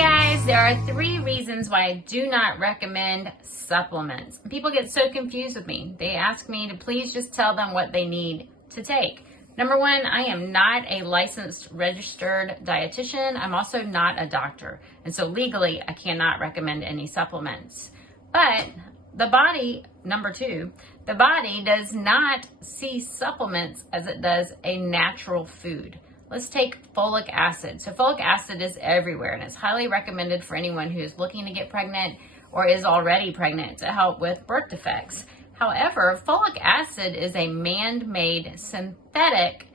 guys, there are 3 reasons why I do not recommend supplements. People get so confused with me. They ask me to please just tell them what they need to take. Number 1, I am not a licensed registered dietitian. I'm also not a doctor. And so legally, I cannot recommend any supplements. But the body, number 2, the body does not see supplements as it does a natural food. Let's take folic acid. So folic acid is everywhere, and it's highly recommended for anyone who is looking to get pregnant or is already pregnant to help with birth defects. However, folic acid is a man-made synthetic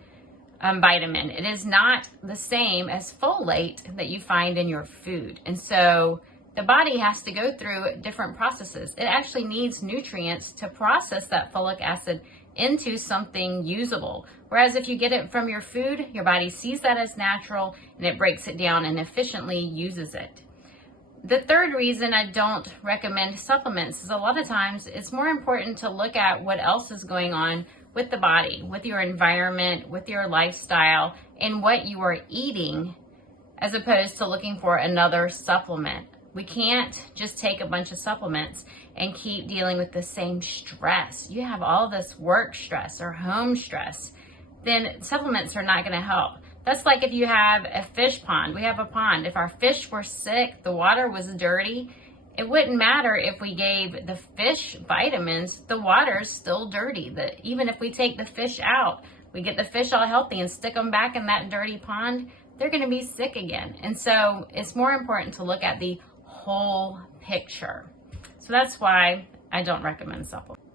vitamin. It is not the same as folate that you find in your food. And so the body has to go through different processes. It actually needs nutrients to process that folic acid into something usable. Whereas if you get it from your food, your body sees that as natural and it breaks it down and efficiently uses it. The third reason I don't recommend supplements is a lot of times it's more important to look at what else is going on with the body, with your environment, with your lifestyle, and what you are eating, as opposed to looking for another supplement. We can't just take a bunch of supplements and keep dealing with the same stress. You have all this work stress or home stress, then supplements are not going to help. That's like if you have a fish pond. We have a pond. If our fish were sick, the water was dirty, it wouldn't matter if we gave the fish vitamins, the water's still dirty. Even if we take the fish out, we get the fish all healthy and stick them back in that dirty pond, they're going to be sick again. And so it's more important to look at the whole picture. So that's why I don't recommend supplements.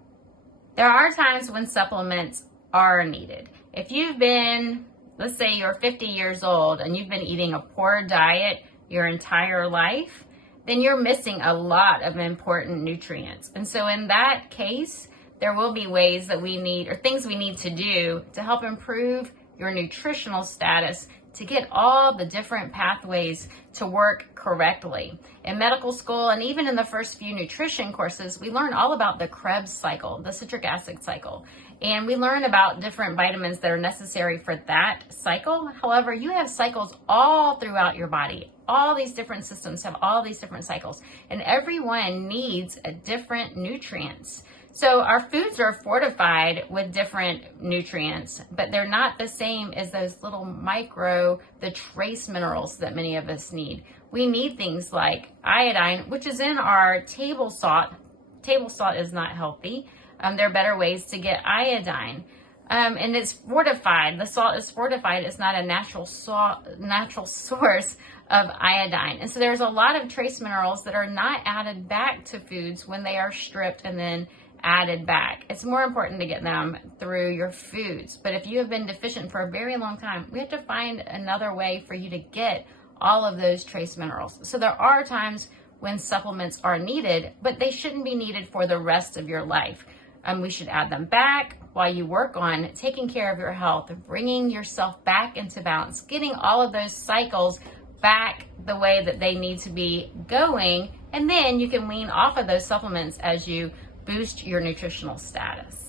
There are times when supplements are needed. If you've been, let's say you're 50 years old and you've been eating a poor diet your entire life, then you're missing a lot of important nutrients. And so in that case, there will be ways that we need, or things we need to do to help improve your nutritional status, to get all the different pathways to work correctly. In medical school and even in the first few nutrition courses, we learn all about the Krebs cycle, the citric acid cycle. And we learn about different vitamins that are necessary for that cycle. However, you have cycles all throughout your body. All these different systems have all these different cycles, and everyone needs a different nutrients. So our foods are fortified with different nutrients, but they're not the same as those little the trace minerals that many of us need. We need things like iodine, which is in our table salt. Table salt is not healthy. There are better ways to get iodine. And it's fortified. The salt is fortified. It's not a natural source of iodine. And so there's a lot of trace minerals that are not added back to foods when they are stripped and then added back. It's more important to get them through your foods. But if you have been deficient for a very long time, we have to find another way for you to get all of those trace minerals. So there are times when supplements are needed, but they shouldn't be needed for the rest of your life. We should add them back while you work on taking care of your health, bringing yourself back into balance, getting all of those cycles back the way that they need to be going, and then you can wean off of those supplements as you boost your nutritional status.